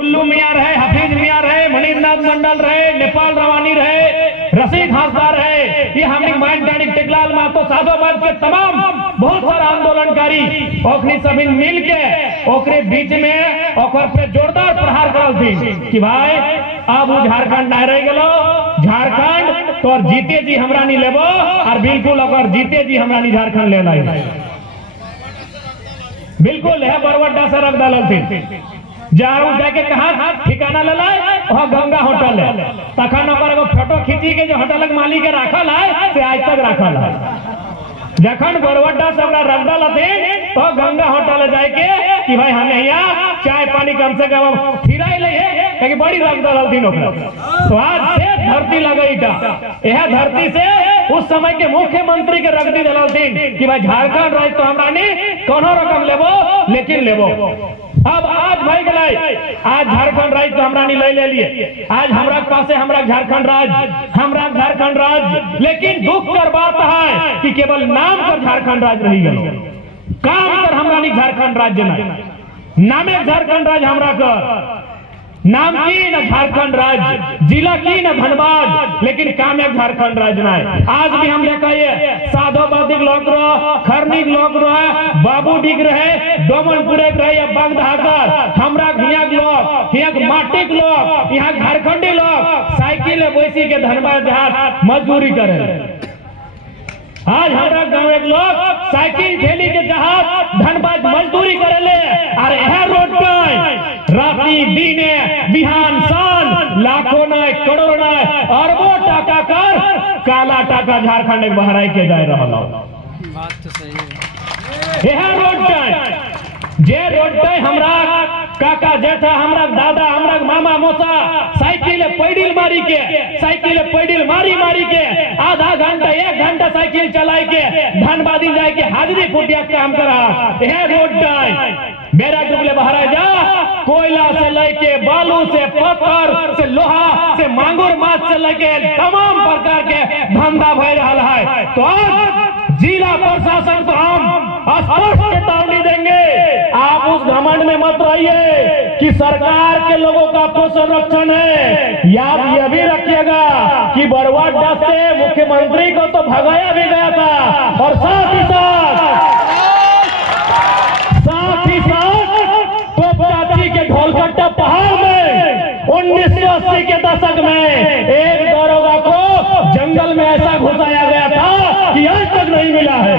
उल्लू मियाँ रहे, हफीज मियाँ रहे, मणिनाथ मंडल रहे, नेपाल रवानी रहे, रशीद हासदार रहे, ये हमने माइंड डाइनिक टेकलाल मातो साधोबाद के तमाम बहुत सारा आंदोलनकारी ओखनी सभी मिल के ओकरे बीच में ओकर पे जोरदार प्रहार करल थी कि भाई अब वो झारखंड नहीं रह गेलो, झारखंड तो और जीते जी हमरा नहीं लेबो और बिल्कुल अगर जीते जी हमरा नहीं झारखंड ले लाई बिल्कुल है बरवड्डा से रख डालल थी जाऊ जाके कहा ठिकाना ले लाए वहाँ गंगा होटल है तखन ओकर फोटो खींची के जो होटल के मालिक के राखल है से आज तक राखल है जखन बरवड्डा से हमरा रख डाल तो गंगा होटल जाके कि भाई हमें यहाँ चाय पानी कम से कम खिराई ले है बड़ी रख डाल दिन तो आज से धरती लगईटा यह धरती से उस समय के मुख्यमंत्री के रख दी दलाल दिन कि भाई झारखंड राज्य तो हमरा नहीं कोनो रकम लेबो लेकिन लेबो अब आज भाई गलाई आज झारखंड राज्य तो हमरा नहीं ले लिए आज हमरा पास हमरा झारखंड राज्य लेकिन दुख कर बात है कि केवल नाम पर झारखंड राज्य रही गलो काम कर हमरा नहीं झारखंड राज्य नहीं नामे झारखंड राज्य हमरा कर नाम की न झारखंड राज्य जिला की न धनबाद लेकिन काम एक झारखंड राज्य नहीं आज भी हम देखा ये साधोबादिक लोग रहो खरनी लोग रहे बाबू डिग रहे डोमनपुरे रहे बागदहाकर हमरा घियाक लोग हियाक माटिक लोग यहाँ झारखंडी लोग साइकिल बैसी के धनबाद जहाज मजदूरी करे आज हमारा गाँव एक लोग साइकिल ठेली के जहाज धनबाद मजदूरी करेले और यह रोड पर राती दीने बिहान सान लाखों न करोड़ों न अरबों टाका कर काला टाका झारखंड में बहराई के जाए रहा बात तो सही है यह रोड पर जे रोड पे हमरा काका जेठा हमरा दादा हमरा मामा मौसा साइकिल पैडिल मारी के आधा घंटा 1 घंटा साइकिल चलाई के धनबादी जाए के हाजिरी फुटिया काम करा यह रोड पे मेरा डुबले बहरा जा कोयला से लेके बालू से पत्थर से लोहा से मांगुर माछ से लेके तमाम प्रकार के धंधा भय रहा है तो आज जिला प्रशासन को हम स्पष्ट चेतावनी देंगे आप उस घमंड में मत रहिए कि सरकार के लोगों का आपको संरक्षण है याद यह भी रखिएगा कि बरवाडा से मुख्यमंत्री को तो भगाया भी गया था और साथ ही साथ टोपचाची के ढोलकट्टा पहाड़ में 1980 के दशक में एक दरोगा को जंगल में ऐसा घुसाया गया था कि आज तक नहीं मिला है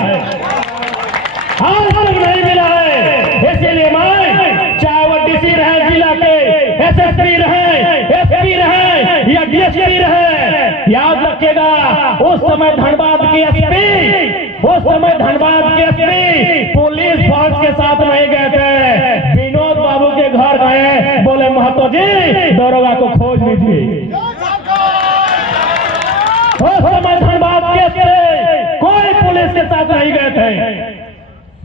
इसीलिए मैं चाहे वो डीसी रहे जिला के एसएसपी रहे या डीएसपी रहे याद रखिएगा उस समय धनबाद के एसपी पुलिस फोर्स के साथ नहीं गए थे विनोद बाबू के घर गए बोले महतो जी दरोगा को खोज लीजिए उस समय धनबाद के एसपी कोई पुलिस के साथ नहीं गए थे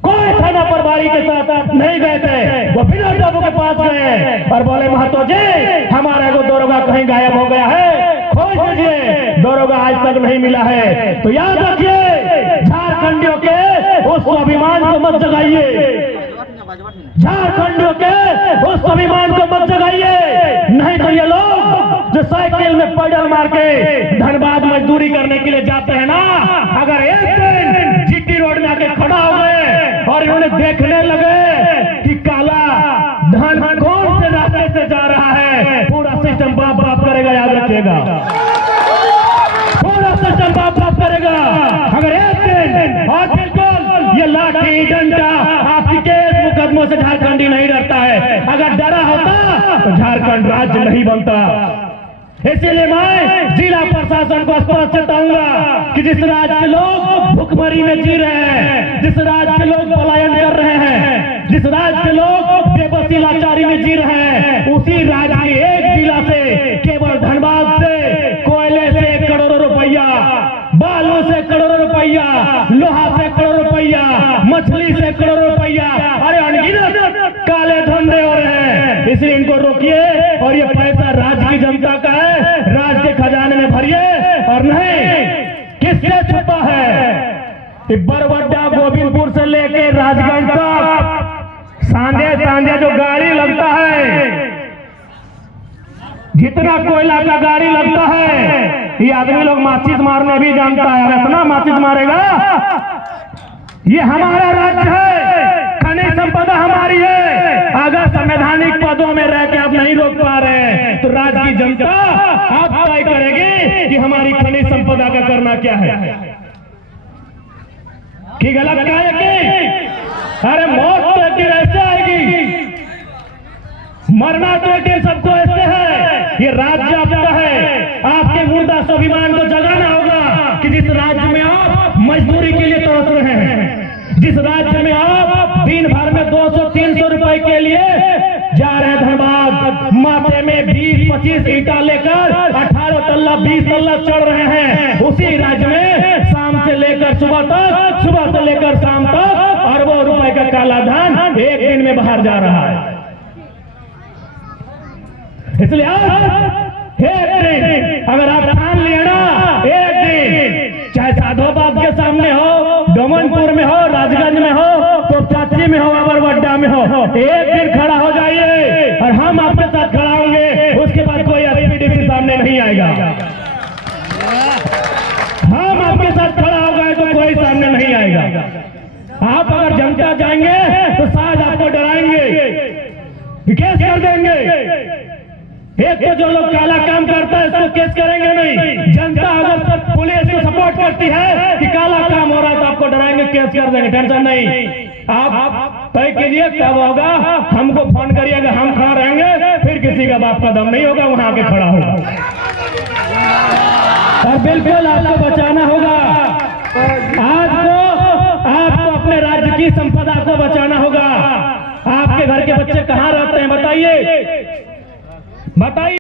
कोई थाना प्रभारी के साथ नहीं गए थे वो विनोद बाबू के पास गए और बोले महतो जी हमारा को दरोगा कहीं गायब हो गया है खोज लीजिए दरोगा आज तक नहीं मिला है तो याद रखिए झारखंडियों के उस स्वाभिमान को मत जगाइए झारखंडियों के उस स्वाभिमान को मत जगाइए नहीं तो ये लोग जो साइकिल में पैडल मार के धनबाद मजदूरी करने के लिए जाते हैं ना अगर एक दिन जीटी रोड में आके खड़ा हो गए और इन्होंने देखने लगे कि काला धन कौन से रास्ते से जा रहा है पूरा सिस्टम बाप करेगा याद रखिएगा पूरा सिस्टम बाप करेगा अगर एक दिन और बिल्कुल ये लाठी डंडा आपकी केस मुकदमों से झारखंडी नहीं रहता है अगर डरा होता तो झारखंड राज्य नहीं बनता इसीलिए मैं जिला प्रशासन को स्पष्ट चेताऊंगा कि जिस राज्य के लोग भुखमरी में जी रहे हैं जिस राज्य के लोग पलायन कर रहे हैं जिस राज्य के लोग बेबसी लाचारी में जी रहे हैं उसी राज्य के एक जिला से केवल धनबाद से कोयले से करोड़ों रुपया बालू से करोड़ों रुपया लोहा से करोड़ों रुपया मछली से करोड़ों रुपया अरे अनगिनत काले धंधे हो रहे हैं इसलिए इनको रोकिए और ये पैसा राज्य की जनता का है राज्य के खजाने में भरिए और नहीं किससे छुपा है बरवड्डा गोविंदपुर से लेके राजगंज तक सांझे जो गाड़ी लगता है जितना कोयला का गाड़ी लगता है ये आदमी लोग माचिस मारने भी जानता है, और इतना माचिस मारेगा। ये हमारा राज्य है, खनिज संपदा हमारी है। अगर संवैधानिक पदों में रह के आप नहीं रोक पा रहे हैं तो राज्य की जनता आप तय करेगी कि हमारी खनिज संपदा का करना क्या है, कि गलत क्या है कि अरे मौत तो एक दिन ऐसे आएगी, मरना तो एक दिन सबको ऐसे है। ये राज्य आपका है, आपके मुर्दा स्वाभिमान को जगाना होगा कि जिस राज्य में आप मजदूरी के लिए तरस रहे हैं, जिस राज्य में आप दिन भर में 200-300 रुपए के लिए जा रहे हैं धनबाद, माथे में 20-25 ईंटा लेकर 18 तल्ला 20 तल्ला चढ़ रहे हैं, उसी राज्य में शाम से लेकर सुबह तक, सुबह से लेकर शाम तक अरबों रुपए का काला धन एक दिन में बाहर जा रहा है। इसलिए एक दिन अगर आप ठान लिया ना, एक दिन चाहे साधोबाद के सामने हो, डोमनपुर में हो, राजगंज में हो, तोपचाची में हो, अबरवड्डा में हो, एक दिन खड़ा हो जाइए और हम आपके साथ खड़ा होंगे। उसके बाद कोई एसपीडीसी सामने नहीं आएगा। हम आपके साथ खड़ा हो गए तो कोई सामने नहीं आएगा। आप अगर जनता जाएंगे तो शायद आपको डराएंगे, केस कर देंगे। एक तो जो लोग काला काम करता है उसको केस करेंगे नहीं। जनता अगर पुलिस को सपोर्ट करती है कि काला काम हो रहा है तो आपको डराएंगे, केस कर देंगे, टेंशन नहीं। आप तय कीजिए कब होगा, हमको फोन करिएगा, हम खड़ा रहेंगे, फिर किसी का बाप का दम नहीं होगा, वहां आके खड़ा होगा। और बिल्कुल आपको बचाना होगा। आज को आपको अपने राज्य की संपदा को बचाना होगा। आपके घर के बच्चे कहाँ रहते हैं बताइए, बताइए।